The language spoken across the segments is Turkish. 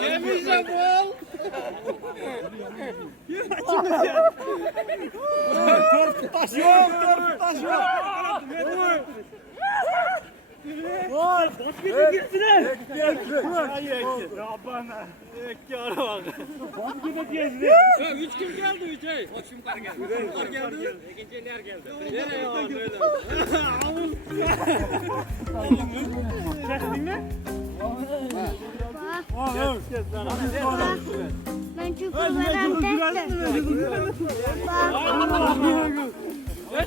Yemeyeceğim bol. Taş yok. Vay, bot gibi girsene. Rabbana. Ekkâra bak. Bot gibi girsene. 3 kim geldi 3 ay? Bak şunlar geldi. Şunlar geldi. İkinciler geldi. Nereye var böyle? Avul. Çektin mi? Ben çukurlarım testim.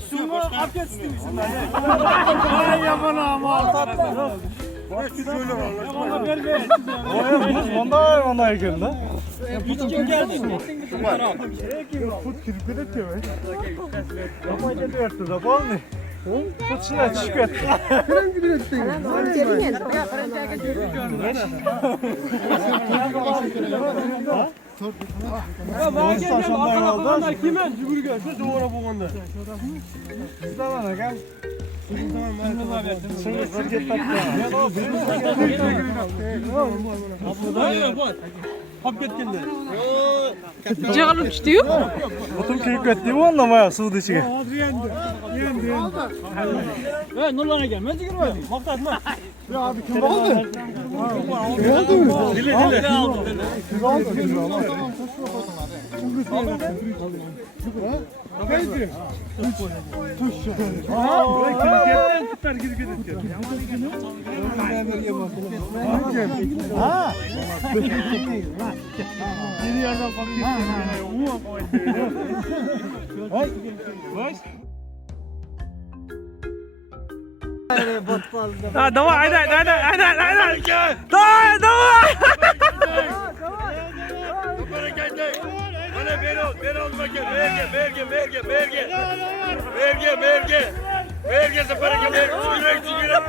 Şunu afiyet istemişsin lan. Ay yapana ama. Bak şöyle var. Ver ver. Onda yakın da. Hiç kim geldi? Fut kirpet ediyor. Yapmayınca diyorsun da bol ne? Fut şuna çıkıyor. Krem gibi ettin. Ya bana geldim arkadaşlar kime? Cübür gelse doğru bu konuda. Sizden bana gel. Şimdi sirket taktı. Canım istiyor. Bütün kirpet değil mi anlamaya su dışı? Yendi. Evet Nurlan'a gelmez ki girmedi. Hafta mı? Ya abi kim aldı? Kim aldı mı? Dile aldı. Kim aldı? Neydi? Tuş. Kirketten tutar kirketten. Ha? Yeni yerden paket. Vay. Vay. Давай, дай. Давай. Bana ver ol bakayım. Verge separa gel. Sigara.